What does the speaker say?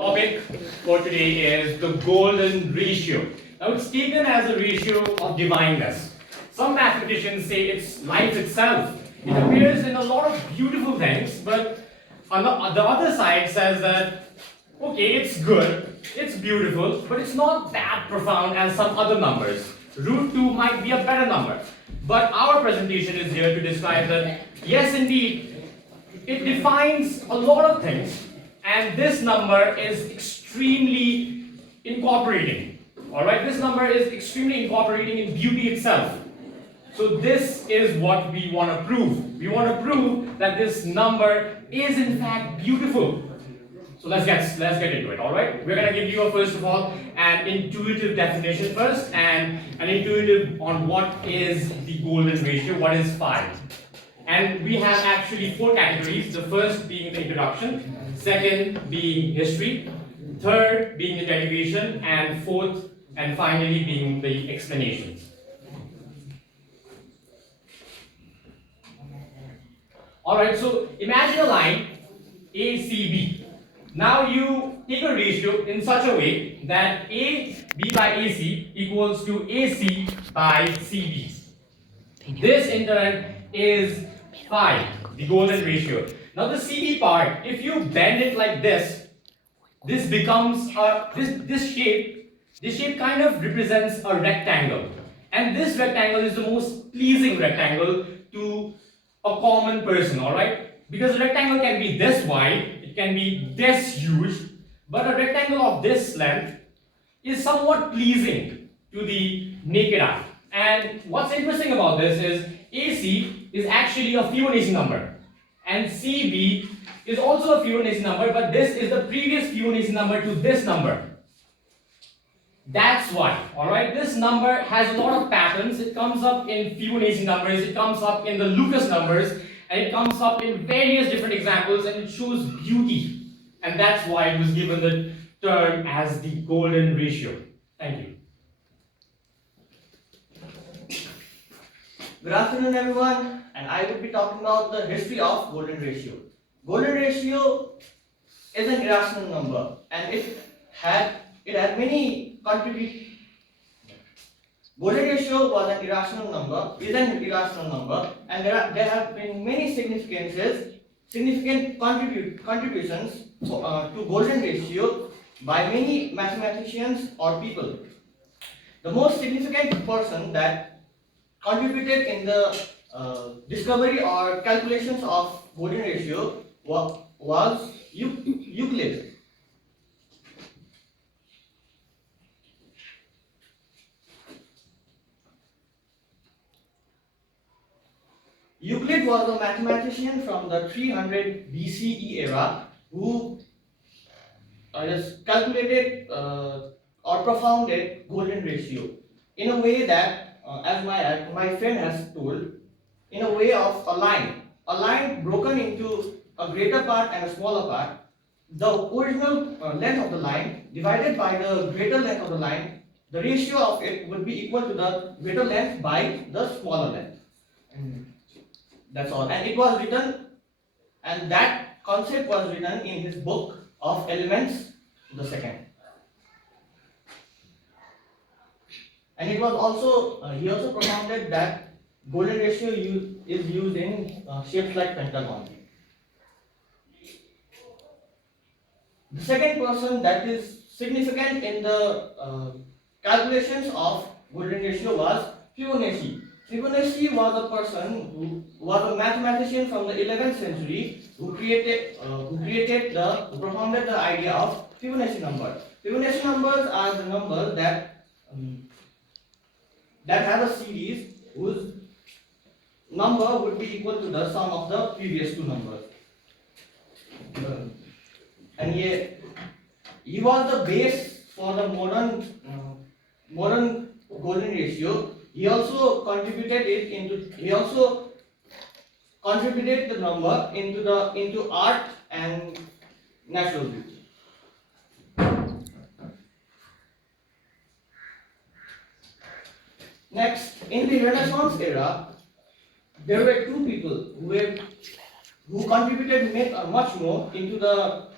Topic for today is the golden ratio. Now it's taken as a ratio of divineness. Some mathematicians say it's life itself. It appears in a lot of beautiful things, but on the other side says that okay, it's good, it's beautiful, but it's not that profound as some other numbers. Root 2 might be a better number. But our presentation is here to describe that yes indeed, it defines a lot of things. And this number is extremely incorporating. Alright, this number is extremely incorporating in beauty itself. So this is what we want to prove. We want to prove that this number is in fact beautiful. So let's get into it, alright? We're going to give you first of all an intuitive definition first and an intuitive on what is the golden ratio, what is 5. And we have actually 4 categories, the first being the introduction, second being history, third being the derivation, and fourth and finally being the explanations. Alright, so imagine a line ACB. Now you take a ratio in such a way that AB by AC equals to AC by CB. This in turn is 5, the golden ratio. Now the CB part, if you bend it like this, this becomes this shape kind of represents a rectangle. And this rectangle is the most pleasing rectangle to a common person, alright? Because a rectangle can be this wide, it can be this huge, but a rectangle of this length is somewhat pleasing to the naked eye. And what's interesting about this is AC is actually a Fibonacci number. And CB is also a Fibonacci number, but this is the previous Fibonacci number to this number. That's why, alright, this number has a lot of patterns. It comes up in Fibonacci numbers, it comes up in the Lucas numbers, and it comes up in various different examples, and it shows beauty. And that's why it was given the term as the golden ratio. Thank you. Good afternoon everyone, and I will be talking about the history of golden ratio. Golden ratio is an irrational number, and it had many contribute. Golden ratio was an irrational number, is an irrational number, and there have been many significant contributions to golden ratio by many mathematicians or people. The most significant person that contributed in the discovery or calculations of golden ratio was Euclid. Euclid was a mathematician from the 300 BCE era who just calculated or propounded golden ratio in a way that, as my friend has told, in a way of a line broken into a greater part and a smaller part. The original length of the line divided by the greater length of the line, the ratio of it would be equal to the greater length by the smaller length. That's all. And it was written, and that concept was written in his book of Elements, the second. And it was also, he also propounded that golden ratio is used in shapes like pentagon. The second person that is significant in the calculations of golden ratio was Fibonacci. Fibonacci was a person who was a mathematician from the 11th century who propounded the idea of Fibonacci number. Fibonacci numbers are the numbers that have a series whose number would be equal to the sum of the previous two numbers. And he was the base for the modern golden ratio. He also contributed the number into art and natural beauty. Next, in the Renaissance era, there were two people who contributed much more into the